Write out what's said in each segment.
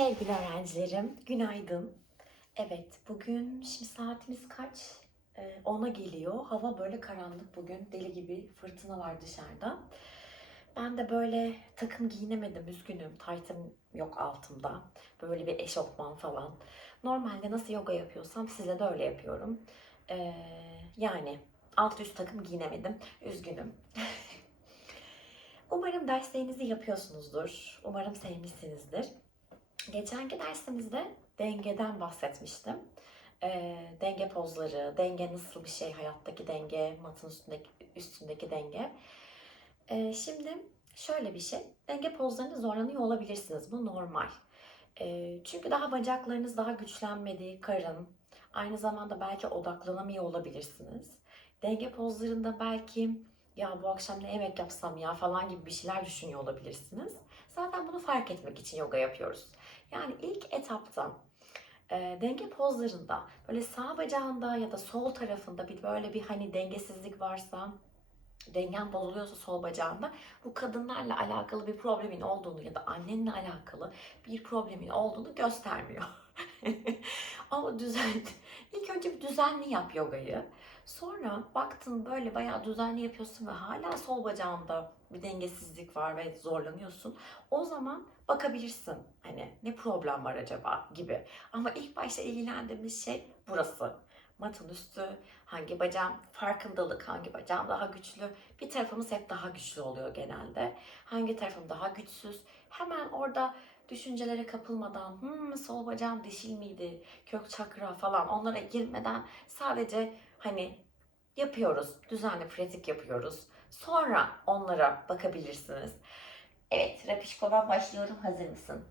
Sevgili öğrencilerim, günaydın. Evet, bugün şimdi saatimiz kaç? Ee, 10'a geliyor. Hava böyle karanlık bugün. Deli gibi fırtına var dışarıda. Ben de böyle takım giyinemedim, üzgünüm. Taytım yok altımda. Böyle bir eşofman falan. Normalde nasıl yoga yapıyorsam size de öyle yapıyorum. Ee, yani alt üst takım giyinemedim. Üzgünüm. Umarım derslerinizi yapıyorsunuzdur. Umarım sevmişsinizdir. Geçenki dersimizde dengeden bahsetmiştim. Ee, denge pozları, denge nasıl bir şey, hayattaki denge, matın üstündeki, üstündeki denge. Ee, şimdi şöyle bir şey, denge pozlarında zorlanıyor olabilirsiniz. Bu normal. Ee, çünkü daha bacaklarınız daha güçlenmedi, karın. Aynı zamanda belki odaklanamıyor olabilirsiniz. Denge pozlarında belki ya bu akşam ne yemek yapsam ya falan gibi bir şeyler düşünüyor olabilirsiniz. Zaten bunu fark etmek için yoga yapıyoruz. Yani ilk etapta e, denge pozlarında böyle sağ bacağında ya da sol tarafında bir böyle bir hani dengesizlik varsa dengen bozuluyorsa sol bacağında bu kadınlarla alakalı bir problemin olduğunu ya da annenle alakalı bir problemin olduğunu göstermiyor. Ama düzen, ilk önce bir düzenli yap yogayı. Sonra baktın böyle bayağı düzenli yapıyorsun ve hala sol bacağında bir dengesizlik var ve zorlanıyorsun. O zaman bakabilirsin hani ne problem var acaba gibi. Ama ilk başta ilgilendiğimiz şey burası. Matın üstü, hangi bacağım, farkındalık, hangi bacağım daha güçlü. Bir tarafımız hep daha güçlü oluyor genelde. Hangi tarafım daha güçsüz. Hemen orada düşüncelere kapılmadan, hmm, sol bacağım dişil miydi, kök çakra falan onlara girmeden sadece hani yapıyoruz, düzenli pratik yapıyoruz. Sonra onlara bakabilirsiniz. Evet, Rapişko'dan başlıyorum. Hazır mısın?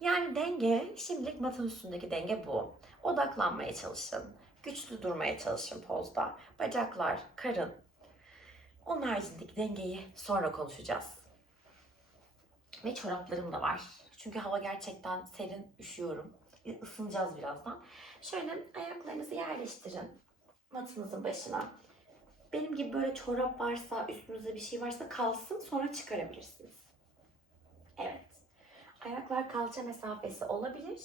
Yani denge, şimdilik matın üstündeki denge bu. Odaklanmaya çalışın. Güçlü durmaya çalışın pozda. Bacaklar, karın. Onun haricindeki dengeyi sonra konuşacağız. Ve çoraplarım da var. Çünkü hava gerçekten serin, üşüyorum. Isınacağız birazdan. Şöyle ayaklarınızı yerleştirin matınızın başına. Benim gibi böyle çorap varsa, üstünüzde bir şey varsa kalsın sonra çıkarabilirsiniz. Evet. Ayaklar kalça mesafesi olabilir.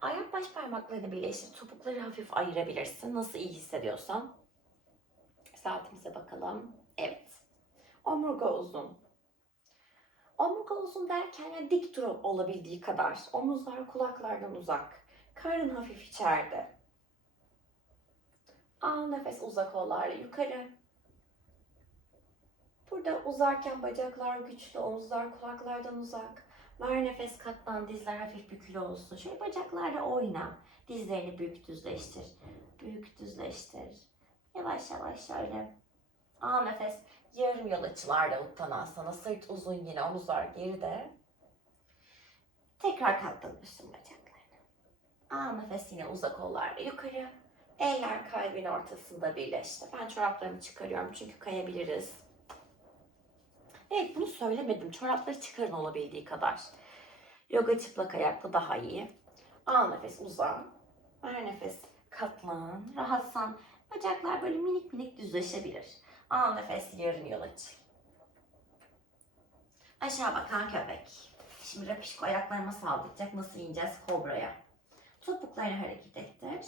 Ayak baş parmaklarını birleştir. Topukları hafif ayırabilirsin. Nasıl iyi hissediyorsan. Saatimize bakalım. Evet. Omurga uzun. Omurga uzun derken yani dik dur olabildiği kadar. Omuzlar kulaklardan uzak. Karın hafif içeride. Al nefes uzak kollarla yukarı. Burada uzarken bacaklar güçlü, omuzlar kulaklardan uzak. Ver nefes katlan, dizler hafif bükülü olsun. Şöyle bacaklarla oyna. Dizlerini büyük düzleştir. Büyük düzleştir. Yavaş yavaş şöyle. Al nefes. Yarım yol uttanasana. Sırt uzun yine, omuzlar geride. Tekrar katlanırsın bacaklarını. Al nefes yine uzak kollarla yukarı. Eller kalbin ortasında birleşti. Ben çoraplarımı çıkarıyorum çünkü kayabiliriz. Evet bunu söylemedim. Çorapları çıkarın olabildiği kadar. Yoga çıplak ayakla daha iyi. Al nefes uzan. Ver nefes katlan. Rahatsan bacaklar böyle minik minik düzleşebilir. Al nefes yarım yol açıl. Aşağı bakan köpek. Şimdi rapişko ayaklarıma saldıracak. Nasıl ineceğiz kobraya? Topuklarını hareket ettir.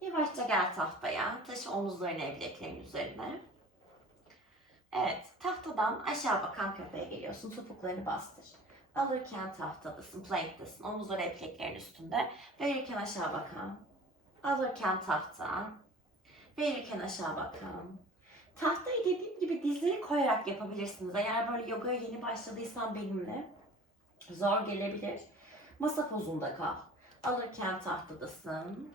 Yavaşça gel tahtaya. Taşı omuzlarını evleklerin üzerine. Evet, tahtadan aşağı bakan köpeğe geliyorsun. Topuklarını bastır. Alırken tahtadasın, planktasın. Omuzları epleklerin üstünde. Verirken aşağı bakan. Alırken tahta. Verirken aşağı bakan. Tahtayı dediğim gibi dizleri koyarak yapabilirsiniz. Eğer böyle yogaya yeni başladıysan benimle zor gelebilir. Masa pozunda kal. Alırken tahtadasın.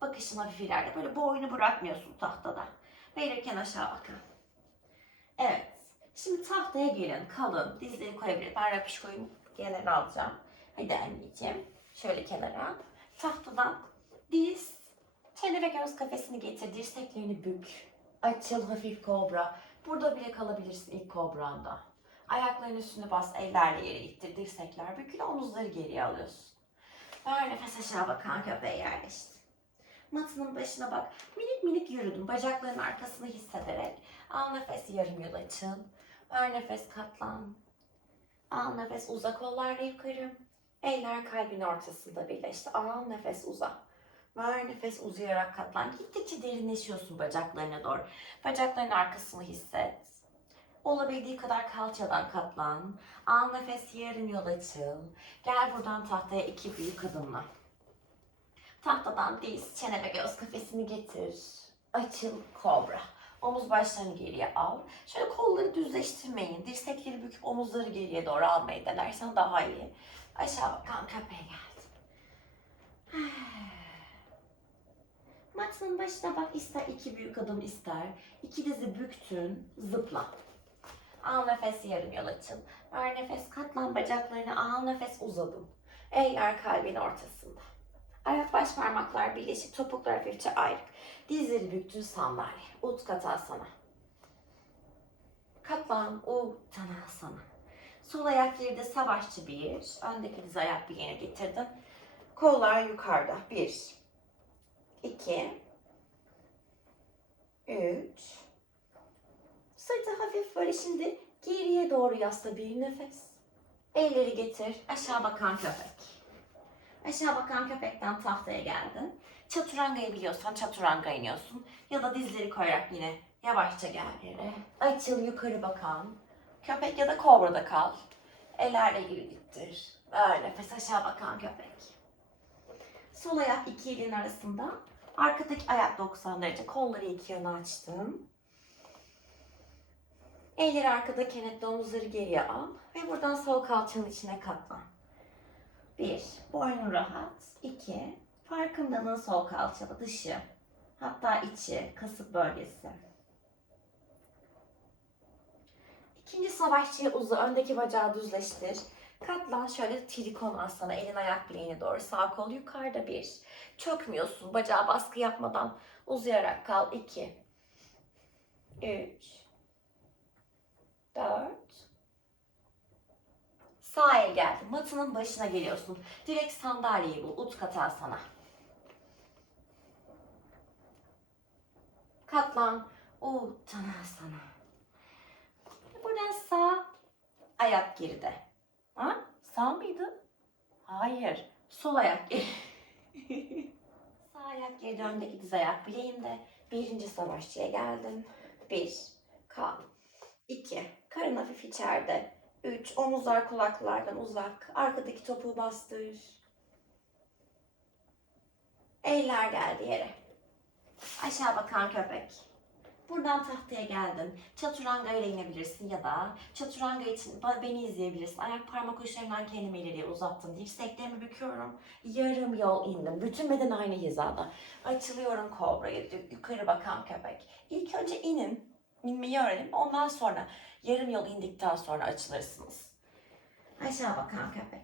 Bakışın hafif ileride. Böyle boynu bırakmıyorsun tahtada. Verirken aşağı bakın. Evet. Şimdi tahtaya gelin. Kalın. Dizleri koyabilir. Ben rapiş koyayım. Kenara alacağım. Hadi anneciğim. Şöyle kenara. Tahtadan diz. Çene ve göz kafesini getir. Dirseklerini bük. Açıl hafif kobra. Burada bile kalabilirsin ilk kobranda. Ayakların üstüne bas. Ellerle yere ittir. Dirsekler bükülü. Omuzları geriye alıyorsun. Ver nefes aşağı bakan köpeğe yerleştir. Matının başına bak. Minik minik yürüdüm. Bacakların arkasını hissederek. Al nefes yarım yıl açıl. Ver nefes katlan. Al nefes uza kollarla yukarı. Eller kalbin ortasında birleşti. Al nefes uza. Ver nefes uzayarak katlan. Gittikçe derinleşiyorsun bacaklarına doğru. Bacakların arkasını hisset. Olabildiği kadar kalçadan katlan. Al nefes yarım yol açıl. Gel buradan tahtaya iki büyük adımla. Tahtadan diz, çene ve göz kafesini getir. Açıl kobra. Omuz başlarını geriye al. Şöyle kolları düzleştirmeyin. Dirsekleri büküp omuzları geriye doğru almayı denersen daha iyi. Aşağı bakan köpeğe geldim. Matının başına bak ister iki büyük adım ister. İki dizi büktün, zıpla. Al nefes yarım yol açın. Ver nefes katlan bacaklarını al nefes uzadım. Eller kalbin ortasında. Ayak baş parmaklar birleşik, topuklar hafifçe ayrık. Dizleri büktün sandalye. Utkatasana. Katlan Uttanasana. Sol ayak geride savaşçı bir. Öndeki diz ayak bileğine getirdim. Kollar yukarıda. Bir. İki, Üç. Sırtı hafif böyle şimdi geriye doğru yasla bir nefes. Elleri getir. Aşağı bakan köpek. Aşağı bakan köpekten tahtaya geldin. Çaturangayı biliyorsan çaturanga iniyorsun. Ya da dizleri koyarak yine yavaşça gel yere. Açıl yukarı bakan. Köpek ya da kobrada kal. Ellerle geri gittir. Ver nefes aşağı bakan köpek. Sol ayak iki elin arasında. Arkadaki ayak 90 derece. Kolları iki yana açtım. Elleri arkada kenetle omuzları geriye al. Ve buradan sol kalçanın içine katlan. Bir, boynun rahat. İki, farkındalığın sol kalçada dışı. Hatta içi, kasık bölgesi. İkinci savaşçıya uza, öndeki bacağı düzleştir. Katlan şöyle trikon aslanı, elin ayak bileğine doğru. Sağ kol yukarıda bir. Çökmüyorsun, bacağa baskı yapmadan uzayarak kal. İki, üç, dört, Sağ el geldi. Matının başına geliyorsun. Direkt sandalyeyi bul. Utkata sana. Katlan. Uttana sana. Buradan sağ ayak geride. Ha? Sağ mıydı? Hayır. Sol ayak geri. sağ ayak geride öndeki diz ayak bileğinde. Birinci savaşçıya geldim. Bir. Kal. İki. Karın hafif içeride. 3. Omuzlar kulaklardan uzak. Arkadaki topuğu bastır. Eller geldi yere. Aşağı bakan köpek. Buradan tahtaya geldin. Çaturanga ile inebilirsin ya da çaturanga için beni izleyebilirsin. Ayak parmak uçlarından kendimi ileriye uzattım. Dirseklerimi büküyorum. Yarım yol indim. Bütün beden aynı hizada. Açılıyorum kobraya. Yukarı bakan köpek. İlk önce inin. İnmeyi öğrenin. Ondan sonra Yarım yol indikten sonra açılırsınız. Aşağı bakan köpek.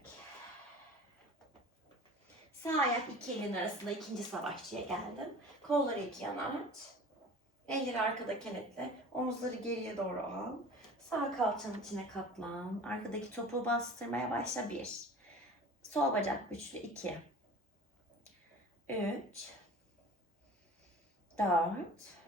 Sağ ayak iki elin arasında ikinci savaşçıya geldim. Kolları iki yana aç. Elleri arkada kenetle. Omuzları geriye doğru al. Sağ kalçanın içine katlan. Arkadaki topuğu bastırmaya başla. Bir. Sol bacak güçlü. iki. Üç. Dört.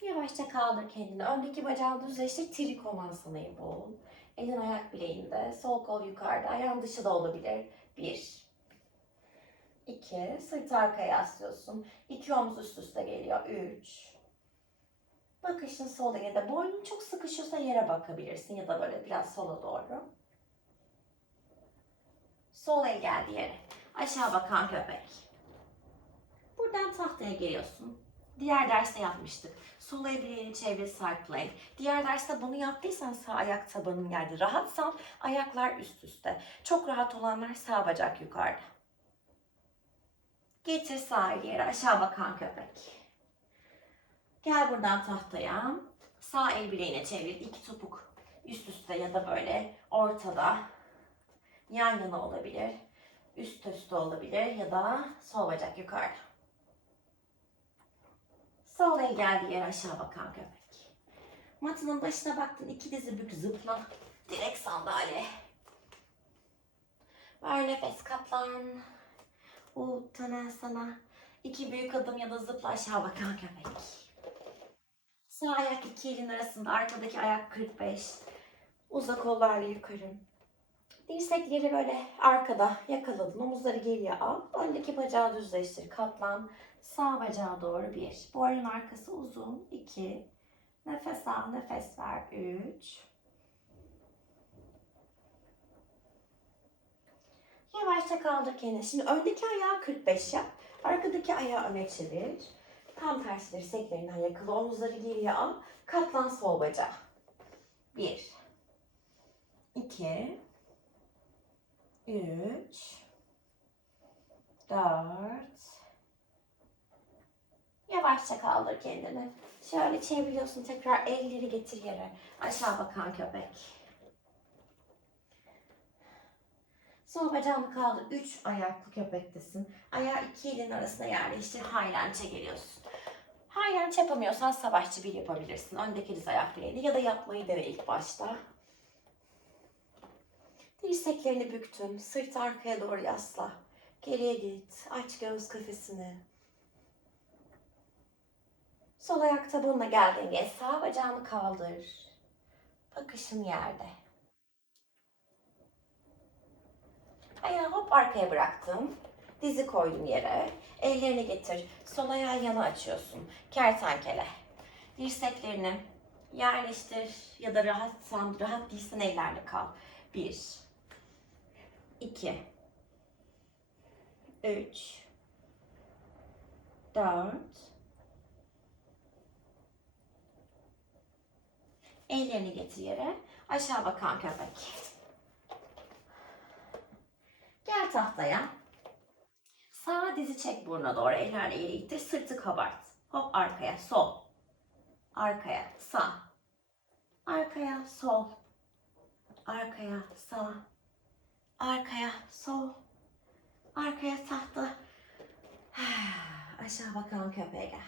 Yavaşça kaldır kendini. Öndeki bacağı düzleştir. Trikomansanayı bul. Elin ayak bileğinde. Sol kol yukarıda. Ayağın dışı da olabilir. Bir. İki. Sırt arkaya yaslıyorsun. İki omuz üst üste geliyor. Üç. Bakışın sol elinde. Boynun çok sıkışıyorsa yere bakabilirsin. Ya da böyle biraz sola doğru. Sol el geldi yere. Aşağı bakan köpek. Buradan tahtaya geliyorsun. Diğer derste yapmıştık. Sol el bileğini çevir side plank. Diğer derste bunu yaptıysan sağ ayak tabanın geldi. Rahatsan ayaklar üst üste. Çok rahat olanlar sağ bacak yukarıda. Getir sağ yere aşağı bakan köpek. Gel buradan tahtaya. Sağ el bileğine çevir. İki topuk üst üste ya da böyle ortada. Yan yana olabilir. Üst üste olabilir ya da sol bacak yukarıda. Sol el geldi yere aşağı bakan köpek. Matının başına baktın iki dizi bük zıpla. Direkt sandalye. Ver nefes katlan. Uttanasana. İki büyük adım ya da zıpla aşağı bakan köpek. Sağ ayak iki elin arasında arkadaki ayak 45. Uza kollarla yukarı. Dirsekleri böyle arkada yakaladın. Omuzları geriye al. Öndeki bacağı düzleştir. Katlan. Sağ bacağa doğru bir. Boynun arkası uzun. iki. Nefes al, nefes ver. Üç. Yavaşça kaldır kendini. Şimdi öndeki ayağı 45 yap. Arkadaki ayağı öne çevir. Tam tersi dirseklerinden yakala. Omuzları geriye al. Katlan sol bacağı. Bir. iki, Üç. Dört. Yavaşça kaldır kendini. Şöyle çeviriyorsun. Tekrar elleri getir yere. Aşağı bakan köpek. Sol bacağını kaldır. Üç ayaklı köpektesin. Ayağı iki elin arasına yerleştir. Highland'e geliyorsun. Highland yapamıyorsan savaşçı bir yapabilirsin. Öndeki diz ayak bileğini ya da yapmayı dene ilk başta. Dirseklerini büktün. Sırt arkaya doğru yasla. Geriye git. Aç göğüs kafesini. Sol ayak tabanına gel. Sağ bacağını kaldır. Bakışın yerde. Ayağı hop arkaya bıraktın. Dizi koydun yere. Ellerini getir. Sol ayağı yana açıyorsun. Kertenkele. Dirseklerini yerleştir ya da rahatsan, rahat değilsen ellerle kal. Bir, iki, üç, dört, Ellerini getir yere. Aşağı bakan köpek. Gel tahtaya. Sağ dizi çek burnuna doğru. Ellerle yere ittir. Sırtı kabart. Hop arkaya. Sol. Arkaya. Sağ. Arkaya. Sol. Arkaya. Sağ. Arkaya. Sol. Arkaya tahta. Aşağı bakan köpeğe gel.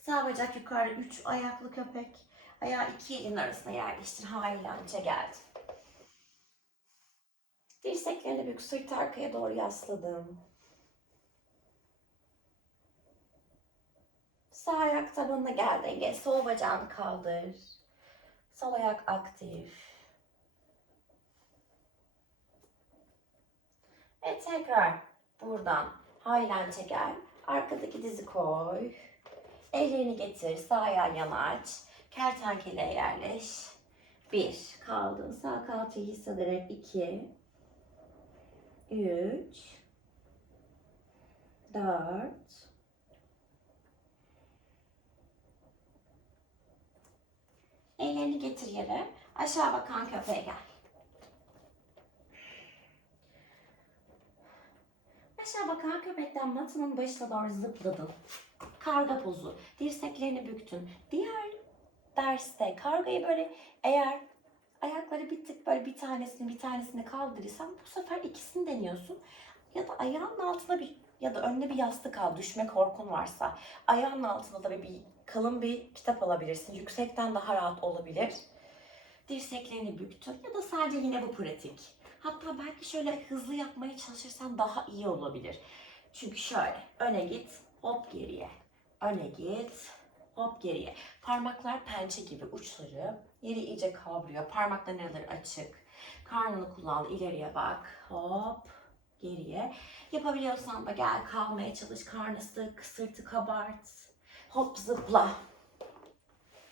Sağ bacak yukarı. Üç ayaklı köpek. Ayağı iki elin arasına yerleştir. Highland'e geldi. Dirseklerini bük, sırt arkaya doğru yasladım. Sağ ayak tabanına gel denge. Sol bacağını kaldır. Sol ayak aktif. Ve tekrar buradan Highland'e gel. Arkadaki dizi koy. Ellerini getir. Sağ ayağını yana aç. Kertenkeleye yerleş. Bir. Kaldın. Sağ kalçayı hissederek iki. Üç. Dört. Ellerini getir yere. Aşağı bakan köpeğe gel. Aşağı bakan köpekten matının başına doğru zıpladın. Karga pozu. Dirseklerini büktün. Diğer derste kargayı böyle eğer ayakları bir tık böyle bir tanesini bir tanesini kaldırırsan bu sefer ikisini deniyorsun. Ya da ayağının altına bir ya da önüne bir yastık al düşme korkun varsa. Ayağının altına da bir, kalın bir kitap alabilirsin. Yüksekten daha rahat olabilir. Dirseklerini büktün ya da sadece yine bu pratik. Hatta belki şöyle hızlı yapmaya çalışırsan daha iyi olabilir. Çünkü şöyle öne git hop geriye. Öne git hop geriye. Parmaklar pençe gibi uçları yeri iyice kavruyor. Parmakların araları açık. Karnını kullan, ileriye bak. Hop geriye. Yapabiliyorsan da gel kalmaya çalış. Karnı sık, sırtı kabart. Hop zıpla.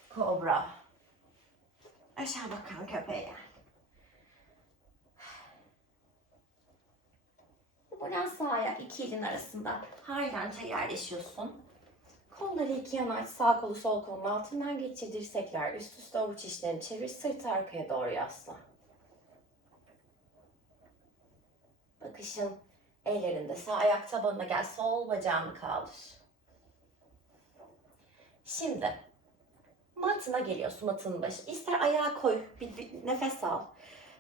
Kobra. Aşağı bakan köpeğe. Buradan sağa iki elin arasında Highland'e yerleşiyorsun. Kolları iki yana aç, sağ kolu sol kolun altından geçir, dirsekler üst üste avuç içlerini çevir, sırtı arkaya doğru yasla. Bakışın ellerinde, sağ ayak tabanına gel, sol bacağını kaldır. Şimdi matına geliyorsun, matının başı. İster ayağa koy, bir, bir nefes al.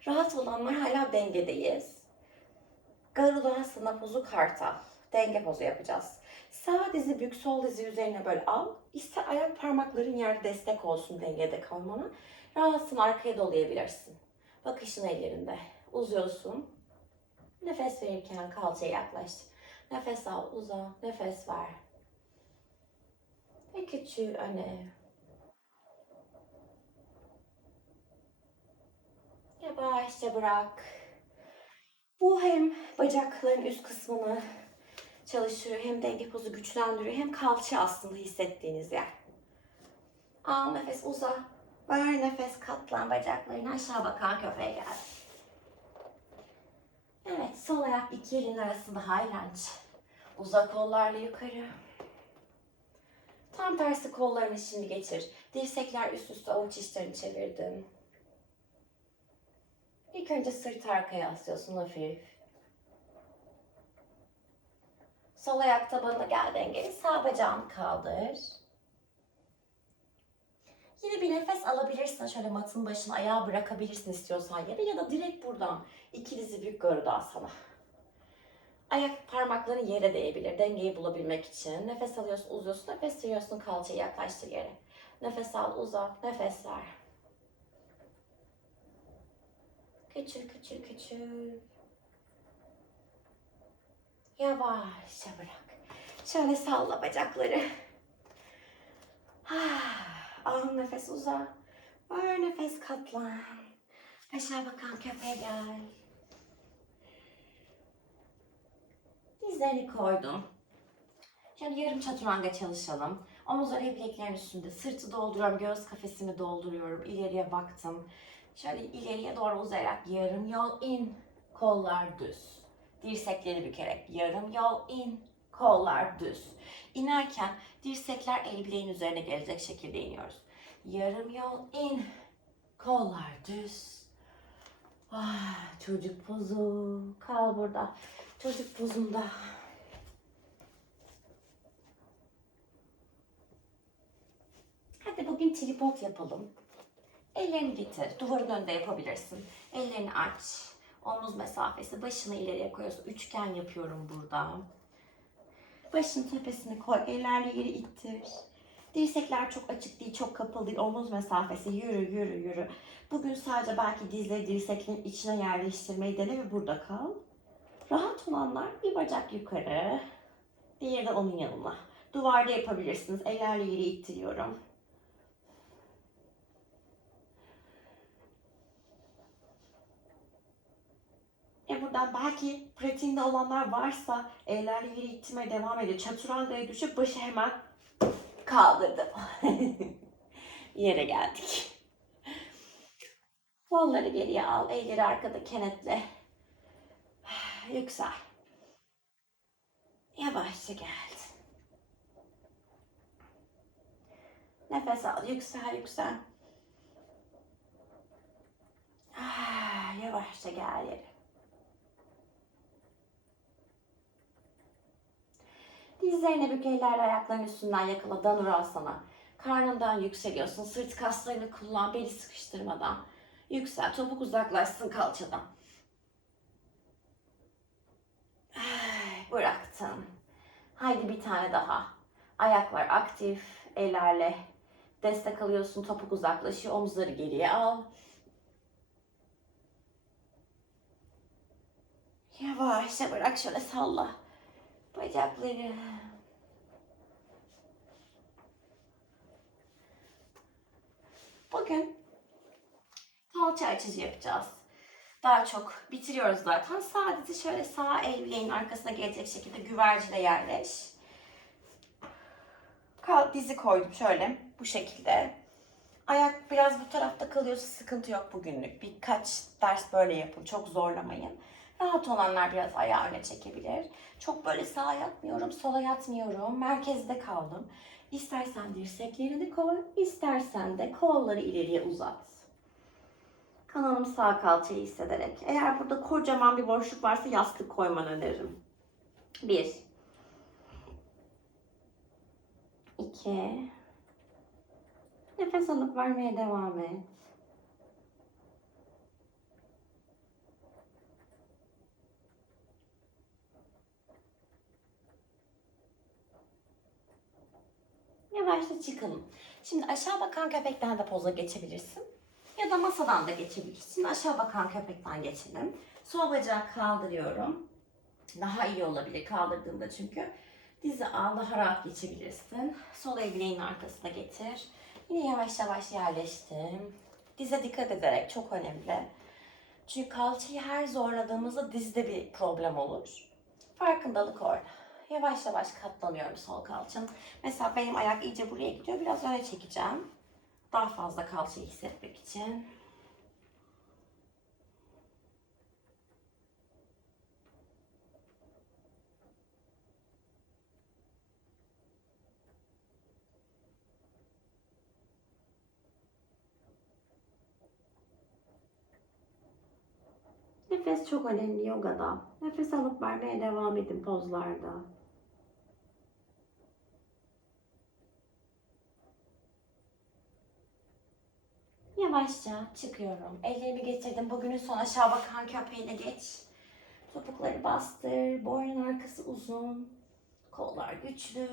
Rahat olanlar hala dengedeyiz. Garudasana pozu kartal. Denge pozu yapacağız. Sağ dizi bük, sol dizi üzerine böyle al. İster ayak parmakların yerde destek olsun dengede kalmana. Rahatsın arkaya dolayabilirsin. Bakışın ellerinde. Uzuyorsun. Nefes verirken kalçaya yaklaş. Nefes al, uza, nefes ver. Ve küçüğü öne. Yavaşça bırak. Bu hem bacakların üst kısmını çalıştırıyor, hem denge pozu güçlendiriyor, hem kalça aslında hissettiğiniz yer. Al nefes uza. Ver nefes katlan bacaklarını aşağı bakan köpeğe gel. Evet sol ayak iki elin arasında high lunge. Uzak kollarla yukarı. Tam tersi kollarını şimdi geçir. Dirsekler üst üste avuç içlerini çevirdin. İlk önce sırt arkaya yaslıyorsun hafif. Sol ayak tabanına gel dengeli. Sağ bacağını kaldır. Yine bir nefes alabilirsin. Şöyle matın başına ayağı bırakabilirsin istiyorsan yere ya da direkt buradan iki dizi büyük garuda sana. Ayak parmakların yere değebilir dengeyi bulabilmek için. Nefes alıyorsun, uzuyorsun, nefes veriyorsun, kalçayı yaklaştır yere. Nefes al, uzat, nefes ver. Küçül, küçül, küçül. Yavaşça bırak. Şöyle salla bacakları. Ah, Al nefes uza. Ver nefes katlan. Aşağı bakan köpeğe gel. Dizlerini koydum. Şimdi yarım çaturanga çalışalım. Omuzları hep bileklerin üstünde. Sırtı dolduruyorum. Göğüs kafesimi dolduruyorum. İleriye baktım. Şöyle ileriye doğru uzayarak yarım yol in. Kollar düz. Dirsekleri bükerek yarım yol in. Kollar düz. İnerken dirsekler el bileğin üzerine gelecek şekilde iniyoruz. Yarım yol in. Kollar düz. Ah, çocuk pozu. Kal burada. Çocuk pozunda. Hadi bugün tripod yapalım. Ellerini getir. Duvarın önünde yapabilirsin. Ellerini aç. Omuz mesafesi. Başını ileriye koyuyorsun. Üçgen yapıyorum burada. Başın tepesini koy. Ellerle yeri ittir. Dirsekler çok açık değil, çok kapalı değil. Omuz mesafesi. Yürü, yürü, yürü. Bugün sadece belki dizleri dirseklerin içine yerleştirmeyi dene ve burada kal. Rahat olanlar bir bacak yukarı. Diğeri de onun yanına. Duvarda yapabilirsiniz. Ellerle yeri ittiriyorum. Buradan belki pratiğinde olanlar varsa ellerle yeri ittirmeye devam ediyor. Çaturangaya düşüp başı hemen kaldırdım. Yere geldik. Kolları geriye al. Elleri arkada kenetle. Yüksel. Yavaşça gel. Nefes al. Yüksel, yüksel. Ah, Yavaşça gel yere. Dizlerine bük ellerle ayakların üstünden yakala. Danurasana. Karnından yükseliyorsun. Sırt kaslarını kullan. Beli sıkıştırmadan. Yüksel. Topuk uzaklaşsın kalçadan. Bıraktın. Haydi bir tane daha. Ayaklar aktif. Ellerle destek alıyorsun. Topuk uzaklaşıyor. Omuzları geriye al. Yavaşça bırak şöyle salla. Bacakları. Bugün kalça açıcı yapacağız. Daha çok bitiriyoruz zaten. Sadece şöyle sağ el bileğin arkasına gelecek şekilde güvercine yerleş. Kal, dizi koydum şöyle bu şekilde. Ayak biraz bu tarafta kalıyorsa sıkıntı yok bugünlük. Birkaç ders böyle yapın. Çok zorlamayın. Rahat olanlar biraz ayağı öne çekebilir. Çok böyle sağa yatmıyorum, sola yatmıyorum. Merkezde kaldım. İstersen dirseklerini koy, istersen de kolları ileriye uzat. Kanalım sağ kalçayı hissederek. Eğer burada kocaman bir boşluk varsa yastık koymanı öneririm. Bir. İki. Nefes alıp vermeye devam et. Yavaşça çıkalım. Şimdi aşağı bakan köpekten de poza geçebilirsin. Ya da masadan da geçebilirsin. Aşağı bakan köpekten geçelim. Sol bacağı kaldırıyorum. Daha iyi olabilir kaldırdığımda çünkü. Dizi al daha rahat geçebilirsin. Sol el bileğin arkasına getir. Yine yavaş yavaş yerleştim. Dize dikkat ederek çok önemli. Çünkü kalçayı her zorladığımızda dizde bir problem olur. Farkındalık orada. Yavaş yavaş katlanıyorum sol kalçanın. Mesela benim ayak iyice buraya gidiyor. Biraz öne çekeceğim. Daha fazla kalçayı hissetmek için. Nefes çok önemli yogada. Nefes alıp vermeye devam edin pozlarda. Yavaşça çıkıyorum. Ellerimi getirdim. Bugünün son aşağı bakan köpeğine geç. Topukları bastır. Boynun arkası uzun. Kollar güçlü.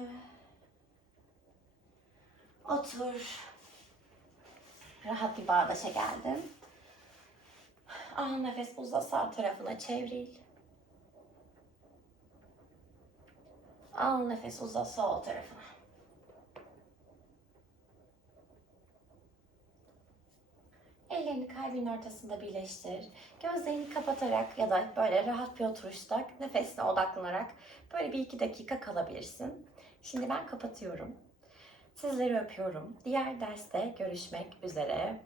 Otur. Rahat bir bağdaşa geldim. Al nefes uza sağ tarafına çevril. Al nefes uza sol tarafına. Ellerini kalbin ortasında birleştir. Gözlerini kapatarak ya da böyle rahat bir oturuşta nefesine odaklanarak böyle bir iki dakika kalabilirsin. Şimdi ben kapatıyorum. Sizleri öpüyorum. Diğer derste görüşmek üzere.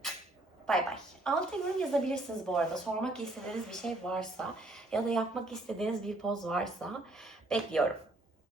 Bay bay. Alta yorum yazabilirsiniz bu arada. Sormak istediğiniz bir şey varsa ya da yapmak istediğiniz bir poz varsa bekliyorum.